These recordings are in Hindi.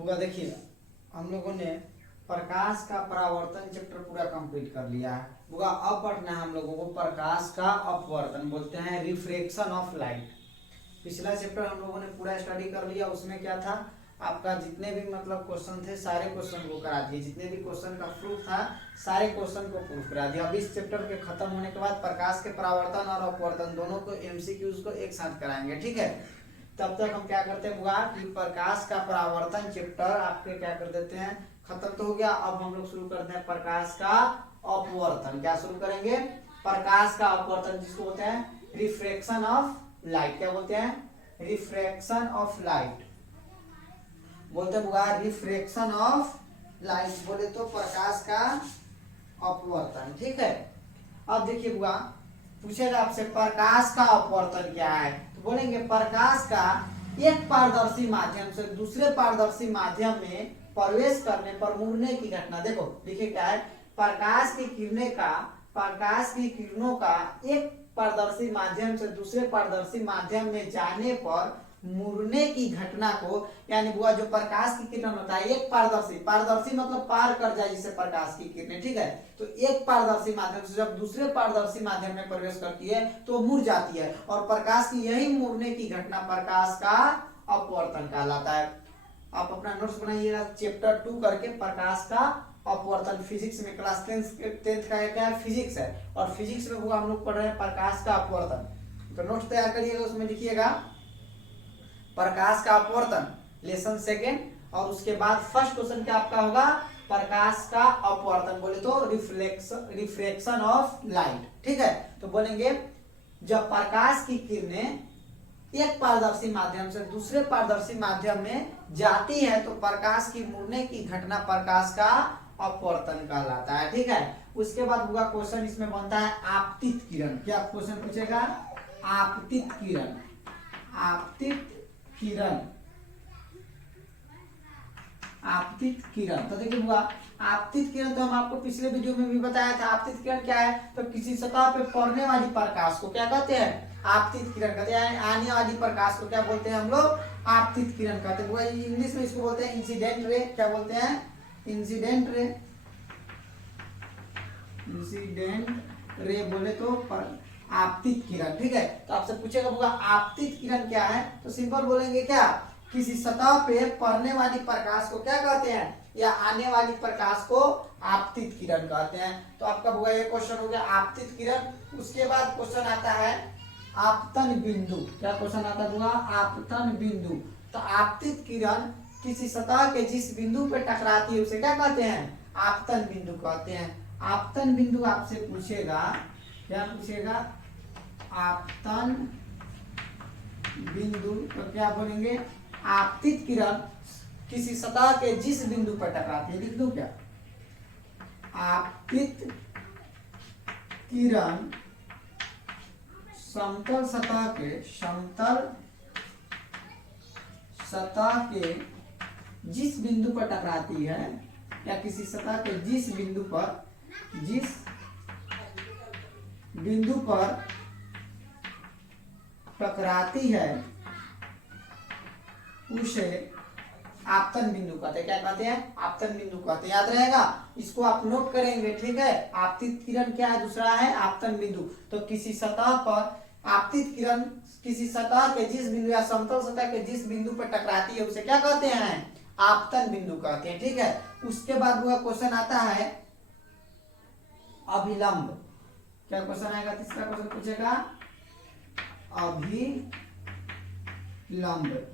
बुआ देखिए, हम लोगों ने प्रकाश का परावर्तन चैप्टर पूरा कंप्लीट कर लिया है। बुआ अब पढ़ना है हम लोगों को प्रकाश का अपवर्तन, बोलते हैं रिफ्रैक्शन ऑफ लाइट। पिछला चैप्टर हम लोगों ने पूरा स्टडी कर लिया। उसमें क्या था, आपका जितने भी मतलब क्वेश्चन थे सारे क्वेश्चन को करा दिए, जितने भी क्वेश्चन का प्रूफ था सारे क्वेश्चन को प्रूफ करा दिया। अब इस चैप्टर के खत्म होने के बाद प्रकाश के परावर्तन और अपवर्तन दोनों को एमसीक्यूज को एक साथ कराएंगे, ठीक है। तब तक हम क्या करते हैं बुआ कि प्रकाश का परावर्तन चैप्टर आपके क्या कर देते हैं, खत्म तो हो गया। अब हम लोग शुरू करते हैं प्रकाश का अपवर्तन। क्या शुरू करेंगे, प्रकाश का अपवर्तन, जिसको बोलते हैं रिफ्रैक्शन ऑफ लाइट। क्या बोलते हैं, रिफ्रैक्शन ऑफ लाइट बोलते हैं बुआ, रिफ्रैक्शन ऑफ लाइट बोले तो प्रकाश का अपवर्तन, ठीक है। अब देखिए बुआ, पूछेगा आपसे प्रकाश का अपवर्तन क्या है, तो बोलेंगे प्रकाश का एक पारदर्शी माध्यम से दूसरे पारदर्शी माध्यम में प्रवेश करने पर मुड़ने की घटना। देखो देखिए क्या है, प्रकाश की किरणों का एक पारदर्शी माध्यम से दूसरे पारदर्शी माध्यम में जाने पर मुड़ने की घटना को, यानी बुआ जो प्रकाश की किरण होता है एक पारदर्शी मतलब पार कर जाए जिसे प्रकाश की किरणें, ठीक है। तो एक पारदर्शी माध्यम से जब दूसरे पारदर्शी माध्यम में प्रवेश करती है तो मुड़ जाती है, और प्रकाश की यही मुड़ने की घटना प्रकाश का अपवर्तन कहलाता है। आप अपना नोट्स बनाइएगा चैप्टर 2 करके, प्रकाश का अपवर्तन। फिजिक्स में क्लास 10th का क्या है, फिजिक्स है, और फिजिक्स में हुआ हम लोग पढ़ रहे हैं प्रकाश का अपवर्तन। तो नोट्स तैयार करिएगा, उसमें लिखिएगा प्रकाश का अपवर्तन लेसन 2, और उसके बाद फर्स्ट क्वेश्चन क्या आपका होगा, प्रकाश का अपवर्तन बोले तो रिफ्रैक्शन ऑफ लाइट, ठीक है। तो बोलेंगे जब प्रकाश की किरणें एक पारदर्शी माध्यम से दूसरे पारदर्शी माध्यम में जाती है तो प्रकाश की मुड़ने की घटना प्रकाश का अपवर्तन कहलाता है, ठीक है। उसके बाद होगा क्वेश्चन इसमें बनता है आपतित किरण। क्या क्वेश्चन पूछेगा, आपतित किरण। तो देखिए हुआ आपतित किरण, तो हम आपको पिछले वीडियो में भी बताया था। आपतित किरण क्या है, तो किसी सतह पे पड़ने वाली प्रकाश को क्या कहते हैं, आपतित किरण कहते हैं। आने वाली प्रकाश को क्या बोलते हैं हम लोग, आपतित किरण कहते हैं। इंग्लिश में इसको बोलते हैं इंसिडेंट रे। क्या बोलते हैं, इंसिडेंट रे बोले तो आपतित किरण, ठीक है। तो आपसे पूछेगा होगा आपतित किरण क्या है, तो सिंपल बोलेंगे क्या, किसी सतह पे पड़ने वाली प्रकाश को क्या कहते हैं, या आने वाली प्रकाश को आपतित किरण कहते हैं। तो आपका होगा ये क्वेश्चन हो गया आपतित किरण। उसके बाद क्वेश्चन आता है आपतन बिंदु। क्या क्वेश्चन आता होगा, आपतन बिंदु। तो आपतित किरण किसी सतह के जिस बिंदु पे टकराती है उसे क्या कहते हैं, आपतन बिंदु कहते हैं। आपतन बिंदु आपसे पूछेगा, क्या पूछेगा, आपतन बिंदु। तो क्या बोलेंगे, आपतित किरण किसी सतह के जिस बिंदु पर टकराती है, लिख दो क्या, आपतित किरण समतल सतह के जिस बिंदु पर टकराती है, या किसी सतह के जिस बिंदु पर टकराती है उसे आपतन बिंदु कहते हैं। क्या कहते हैं, आपतन बिंदु कहते हैं। याद रहेगा, इसको आप नोट करेंगे, ठीक है। आपतित किरण क्या है, दूसरा है आपतन बिंदु। तो किसी सतह पर आपतित किरण किसी सतह के जिस बिंदु या समतल सतह के जिस बिंदु पर टकराती है उसे क्या कहते हैं, आपतन बिंदु कहते हैं, ठीक है। उसके बाद वह क्वेश्चन आता है अभिलंब। क्या क्वेश्चन आएगा, तीसरा क्वेश्चन पूछेगा अभिलंब।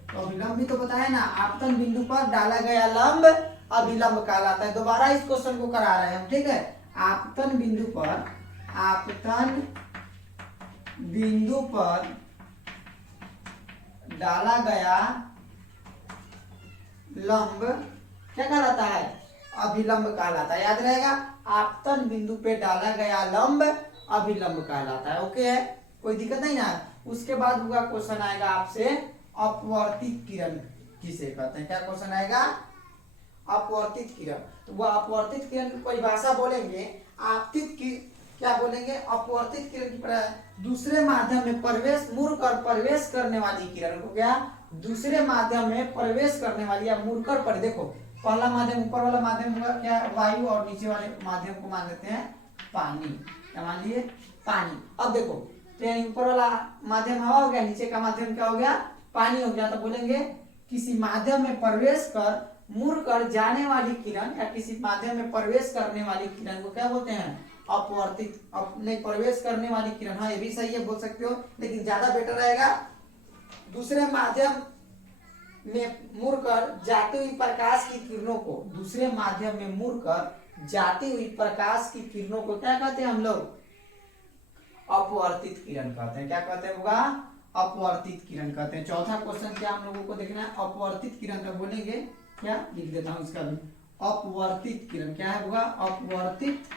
तो अभिलंब भी तो बताया ना, आपतन बिंदु पर डाला गया लंब अभिलंब कहलाता है। दोबारा इस क्वेश्चन को करा रहे हैं हम, ठीक है। आपतन बिंदु पर डाला गया लंब क्या कहलाता है, अभिलंब कहलाता है। याद रहेगा, आपतन बिंदु पे डाला गया लंब अभिलंब कहलाता है। ओके है, कोई दिक्कत नहीं ना। उसके बाद होगा क्वेश्चन आएगा आपसे अपवर्तित किरण किसे कहते हैं। क्या क्वेश्चन आएगा, अपवर्तित किरण। तो वह अपवर्तित किरण की परिभाषा बोलेंगे, आपतित की क्या बोलेंगे, अपवर्तित किरण की दूसरे माध्यम में मुड़ कर प्रवेश करने वाली किरण को क्या दूसरे माध्यम में प्रवेश करने वाली या मुड़कर पर, देखो पहला माध्यम ऊपर वाला माध्यम होगा क्या, वायु, और नीचे वाले माध्यम को मान लेते हैं पानी। क्या मान लिए, पानी। अब देखो तो यानी ऊपर वाला माध्यम हवा हो गया, नीचे का माध्यम क्या हो गया, पानी हो गया। तो बोलेंगे किसी माध्यम में प्रवेश कर मुड़कर जाने वाली किरण या किसी माध्यम में प्रवेश करने वाली किरण को क्या बोलते हैं, अपवर्तित। नहीं, प्रवेश करने वाली किरण, हाँ ये भी सही है, बोल सकते हो, लेकिन ज्यादा बेटर रहेगा दूसरे माध्यम में मुड़कर जाती हुई प्रकाश की किरणों को, दूसरे माध्यम में मुड़कर जाती हुई प्रकाश की किरणों को क्या कहते हैं हम लोग, अपवर्तित किरण कहते हैं। क्या कहते हैं होगा, अपवर्तित किरण कहते हैं। चौथा क्वेश्चन क्या हम लोगों को देखना है, अपवर्तित किरण का बोलेंगे क्या, लिख देता हूं इसका भी, अपवर्तित किरण क्या है होगा, अपवर्तित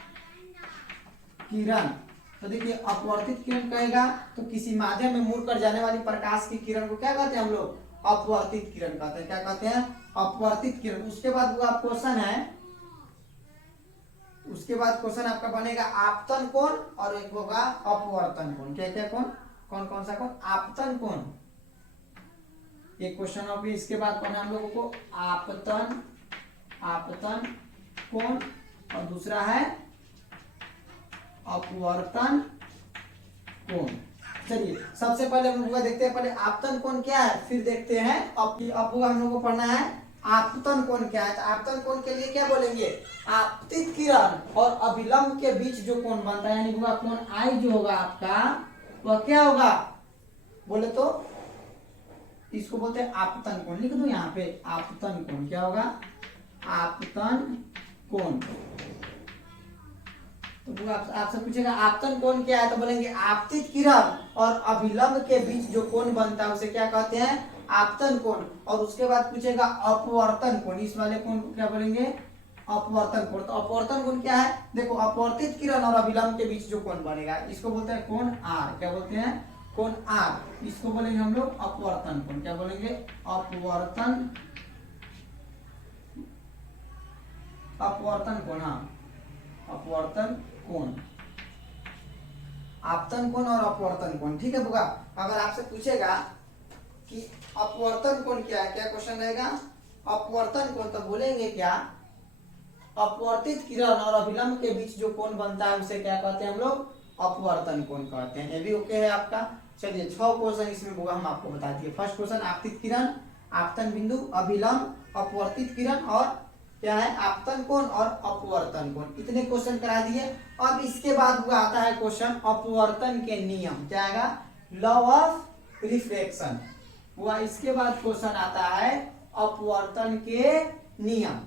किरण। तो देखिए अपवर्तित किरण कहेगा तो किसी माध्यम में मुड़कर जाने वाली प्रकाश की किरण को क्या कहते हैं हम लोग, अपवर्तित किरण कहते हैं। क्या कहते हैं, अपवर्तित किरण। उसके बाद वो आप क्वेश्चन है, उसके बाद क्वेश्चन आपका बनेगा आपतन कोण और एक होगा अपवर्तन कोण। क्या क्या कोण, कौन कौन सा कोण, आपतन कोण, ये क्वेश्चन ऑफ। इसके बाद पढ़ना हम लोगों को आपतन, आपतन कोण, और दूसरा है अपवर्तन कोण। चलिए सबसे पहले हम लोग देखते हैं, पहले आपतन कोण क्या है, फिर देखते हैं अब हम लोग को पढ़ना है आपतन कोण क्या है। तो आपतन कोण के लिए क्या बोलेंगे, आपतित किरण और अभिलंब के बीच जो कोण बनता है, यानी होगा कोण आई जो होगा आपका, वह क्या होगा, बोले तो इसको बोलते हैं आपतन कोण। लिख दो यहाँ पे, आपतन कोण क्या होगा, आपतन कोण। तो आपसे पूछेगा आपतन कोण क्या है, तो बोलेंगे आपतित किरण और अभिलंब के बीच जो कोण बनता है उसे क्या कहते हैं, आपतन कोण। और उसके बाद पूछेगा अपवर्तन कोण, इस वाले कोण को क्या बोलेंगे, अपवर्तन कोण। तो अपवर्तन कोण क्या है, देखो अपवर्तित किरण और अभिलंब के बीच जो कोण बनेगा इसको बोलते हैं कोण आर। क्या बोलते हैं, कोण आर। इसको बोलेंगे हम लोग अपवर्तन कोण। क्या बोलेंगे, अपवर्तन, अपवर्तन कोण, हाँ अपवर्तन कोण, आपतन कोण और अपवर्तन कोण। ठीक है बुआ, अगर आपसे पूछेगा कि अपवर्तन कोण क्या है, क्या क्वेश्चन रहेगा, अपवर्तन कोण, तो बोलेंगे क्या, अपवर्तित किरण और अभिलंब के बीच जो कोण बनता है उसे क्या कहते हैं हम लोग, अपवर्तन कोण कहते हैं। ये भी ओके है आपका। चलिए 6 क्वेश्चन इसमें बुआ हम आपको बता दिए। फर्स्ट क्वेश्चन आपतित किरण, आपतन बिंदु, अभिलंब, अपवर्तित किरण और क्या है, आपतन कोण और अपवर्तन कोण। इतने क्वेश्चन करा दिए। अब इसके बाद हुआ आता है क्वेश्चन अपवर्तन के नियम। क्या आएगा, लॉ ऑफ रिफ्रैक्शन हुआ। इसके बाद क्वेश्चन आता है अपवर्तन के नियम।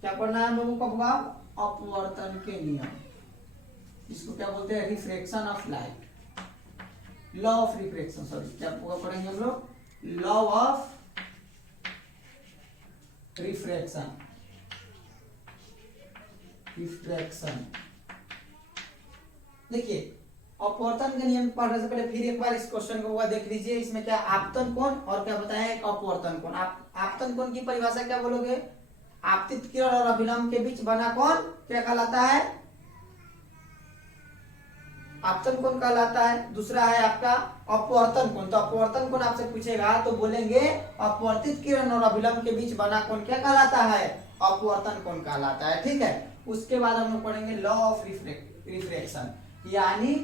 क्या पढ़ना है हम लोगों को बुआ, अपवर्तन के नियम। इसको क्या बोलते हैं, refraction of light, law of refraction. Sorry, क्या पढ़ेंगे हम लोग, लॉ ऑफ रिफ्रैक्शन, रिफ्रैक्शन। देखिए अपवर्तन के नियम पढ़ने से पहले फिर एक बार इस क्वेश्चन को देख लीजिए। इसमें क्या आपतन कोण और क्या बताया है, अपवर्तन कोण। आपतन कोण की परिभाषा क्या बोलोगे, आपतित किरण और अभिलंब के बीच बना कोण क्या कहलाता है, आपतन कोण कहलाता है। दूसरा है आपका अपवर्तन कोण। तो अपवर्तन कोण आपसे पूछेगा तो बोलेंगे अपवर्तित किरण और अभिलंब के बीच बना कोण क्या कहलाता है, अपवर्तन कोण कहलाता है। ठीक है, उसके बाद हम लोग पढ़ेंगे लॉ ऑफ रिफ्रैक्शन, यानी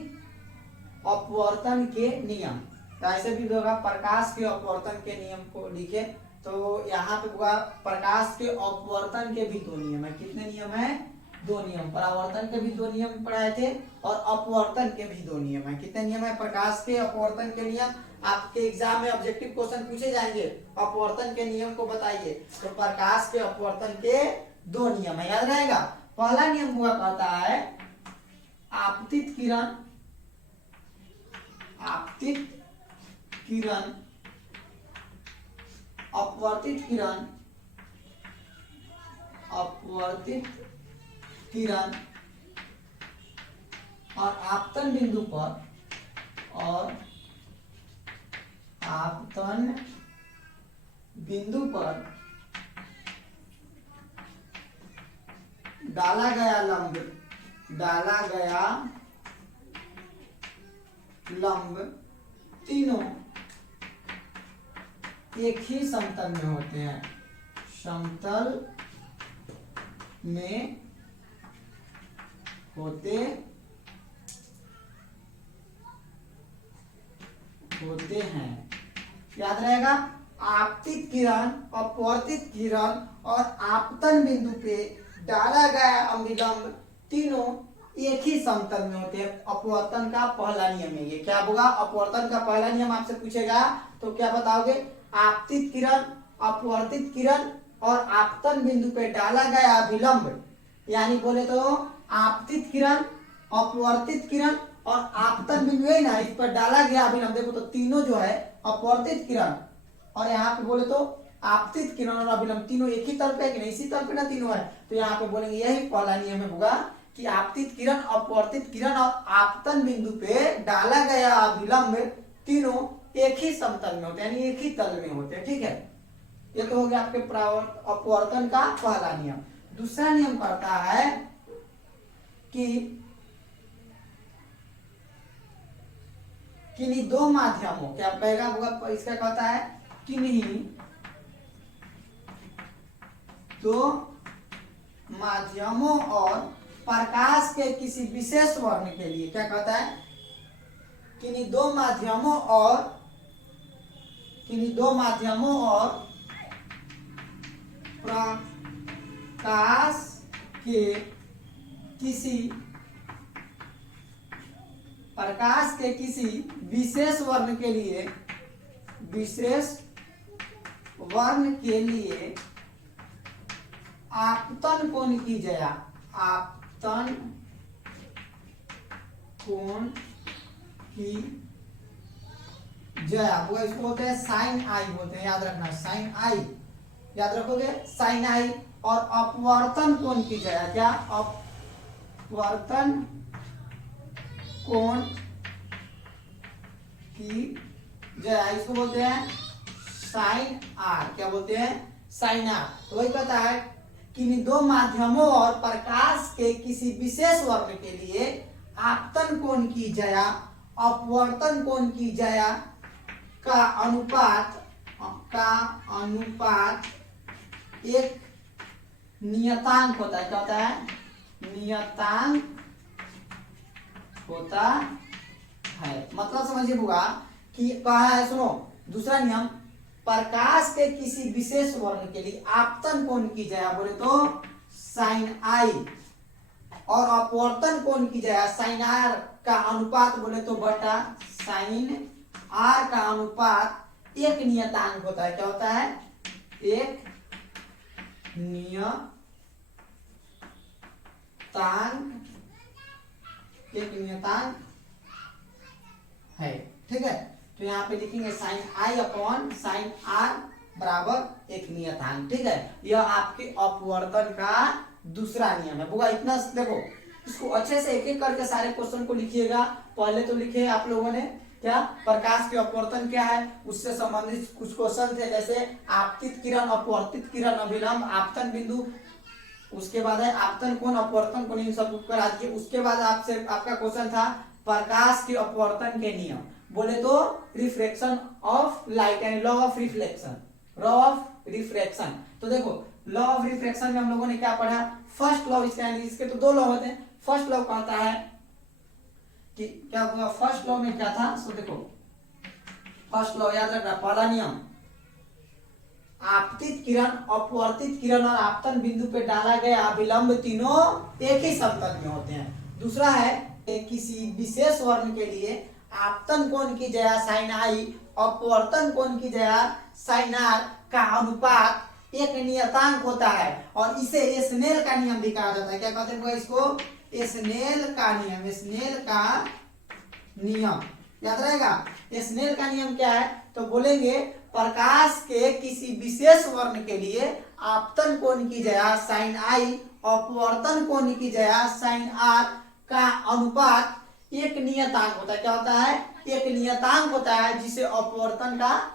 अपवर्तन के नियम। तो ऐसे भी होगा, प्रकाश के अपवर्तन के नियम को लिखे तो यहाँ पे होगा प्रकाश के अपवर्तन के भी 2 नियम है। कितने नियम है, 2 नियम। परावर्तन के भी 2 नियम पढ़ाए थे और अपवर्तन के भी 2 नियम है। कितने नियम है, प्रकाश के, अपवर्तन के नियम। आपके एग्जाम में ऑब्जेक्टिव क्वेश्चन पूछे जाएंगे, अपवर्तन के नियम को बताइए। तो प्रकाश के अपवर्तन के 2 नियम है, याद रहेगा। पहला नियम हुआ कहता है आपतित किरण, आपतित किरण, अपवर्तित किरण, अपवर्तित किरण और आपतन बिंदु पर, और आपतन बिंदु पर डाला गया लंब, डाला गया लंब तीनों एक ही समतल में होते हैं, समतल में होते हैं। याद रहेगा, आपतित किरण, अपवर्तित किरण और आपतन बिंदु पे डाला गया अभिलंब तीनों एक ही समतल में होते हैं। अपवर्तन का पहला नियम है ये। क्या होगा? अपवर्तन का पहला नियम आपसे पूछेगा तो क्या बताओगे? आपतित किरण, अपवर्तित किरण और आपतन बिंदु पे डाला गया अभिलंब, यानी बोले तो आपतित किरण, अपवर्तित किरण और आपतन बिंदु है ना, इस पर डाला गया अभिलंब। देखो तो तीनों जो है अपवर्तित किरण और यहाँ पे बोले तो आपतित किरण और अभिलंब तीनों एक ही तल पे है कि नहीं? इसी तल पे ना तीनों है, तो यहाँ पे बोलेंगे यही पहला नियम होगा कि आपतित किरण, अपवर्तित किरण और आपतन बिंदु पे डाला गया अभिलंब तीनों एक ही समतल में होते हैं, यानी एक ही तल में होते हैं। ठीक है, ये तो हो गया आपके अपवर्तन का पहला नियम। दूसरा नियम कहता है कि किन्हीं दो माध्यमों, क्या कहेगा? इसका कहता है किन्हीं दो माध्यमों और प्रकाश के किसी विशेष वर्ण के लिए, क्या कहता है? किन्हीं दो माध्यमों और प्रकाश के किसी विशेष वर्ण के लिए आपतन कोण की जया, आपतन कोण की जया वो इसको बोलते हैं साइन आई बोलते हैं। याद रखना, साइन आई याद रखोगे, साइन आई। और अपवर्तन कोण की जया, क्या? अपवर्तन कोण की जया इसको बोलते हैं साइन आर। क्या बोलते हैं? Sine R. तो वही कहता है कि दो माध्यमों और प्रकाश के किसी विशेष वर्ण के लिए आपतन कोण की जया, अपवर्तन कोण की जया का अनुपात एक नियतांक होता है। क्या होता है? नियतांक होता है। मतलब समझिए होगा कि कहा है, सुनो दूसरा नियम, प्रकाश के किसी विशेष वर्ण के लिए आपतन कोण की जया बोले तो साइन आई और अपवर्तन कोण की जया साइन आर का अनुपात बोले तो बटा साइन आर का अनुपात एक नियतांक होता है। क्या होता है? एक नियतांक है। ठीक है, तो यहाँ पे लिखेंगे sine I upon sine R बराबर एक नियतांक। ठीक है, यह आपके अपवर्तन का दूसरा नियम है। बुआ इतना देखो, इसको अच्छे से एक एक करके सारे क्वेश्चन को लिखिएगा। पहले तो लिखे आप लोगों ने क्या, प्रकाश के अपवर्तन क्या है, उससे संबंधित कुछ क्वेश्चन थे, जैसे आपतित किरण, अपवर्तित किरण, अभिलंब, आपतन बिंदु, उसके बाद है आपतन कोण, अपवर्तन कोण, इन सब करा दिए। उसके बाद आपसे आपका क्वेश्चन था प्रकाश के अपवर्तन के नियम, बोले तो refraction of light and law of reflection, law of refraction. तो देखो लॉ ऑफ रिफ्रैक्शन में हम लोगों ने क्या पढ़ा? फर्स्ट लॉ, इसके तो दो लॉ होते हैं। फर्स्ट लॉ कहता है कि क्या हुआ? फर्स्ट लॉ में क्या था? सो देखो फर्स्ट लॉ याद रखना, पहला नियम, आपतित किरण, अपवर्तित किरण और आपतन बिंदु पे डाला गया अभिलंब तीनों एक ही समतल में होते हैं। दूसरा है किसी विशेष वर्ण के लिए आपतन कोण की जया साइन आई, अपवर्तन कोण की जया साइन आर का अनुपात एक नियतांक होता है और इसे स्नेल का नियम भी कहा जाता है। क्या कहते हैं इसको? स्नेल का नियम। स्नेल का नियम याद रहेगा। स्नेल का नियम क्या है? तो बोलेंगे प्रकाश के किसी विशेष वर्ण के लिए आपतन कोण की जया साइन आई, अपवर्तन कोण की जया साइन आर का अनुपात एक नियतांक होता है। क्या होता है? एक नियतांक होता है, जिसे अपवर्तन का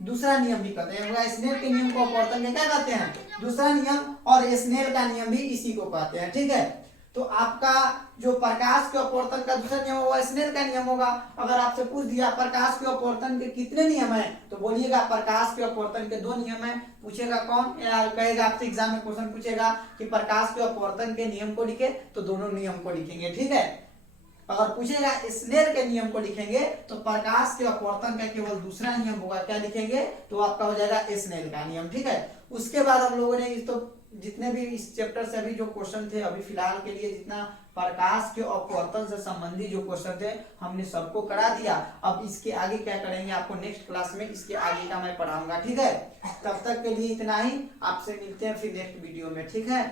दूसरा नियम भी कहते हैं। स्नेल के नियम को अपवर्तन के क्या कहते हैं? दूसरा नियम, और स्नेल का नियम भी इसी को कहते हैं। ठीक है, तो आपका जो प्रकाश के अपवर्तन का दूसरा नियम होगा स्नेल का नियम होगा। अगर आपसे पूछ दिया प्रकाश के अपवर्तन के कितने नियम है तो बोलिएगा प्रकाश के अपवर्तन के 2 नियम है। पूछेगा कौन, या कहेगा आपसे एग्जाम में क्वेश्चन पूछेगा कि प्रकाश के अपवर्तन के नियम को लिखे तो दोनों नियम को लिखेंगे, ठीक है। अगर पूछेगा स्नेल के नियम को लिखेंगे तो प्रकाश के अपवर्तन का केवल दूसरा नियम होगा, क्या लिखेंगे तो आपका हो जाएगा स्नेल का नियम, ठीक है। उसके बाद हम लोगों ने इस तो जितने भी इस चैप्टर से अभी जो क्वेश्चन थे अभी फिलहाल के लिए जितना प्रकाश के अपवर्तन से संबंधित जो क्वेश्चन थे हमने सबको करा दिया। अब इसके आगे क्या करेंगे आपको नेक्स्ट क्लास में इसके आगे का मैं पढ़ाऊंगा, ठीक है। तब तक के लिए इतना ही, आपसे मिलते हैं फिर नेक्स्ट वीडियो में, ठीक है।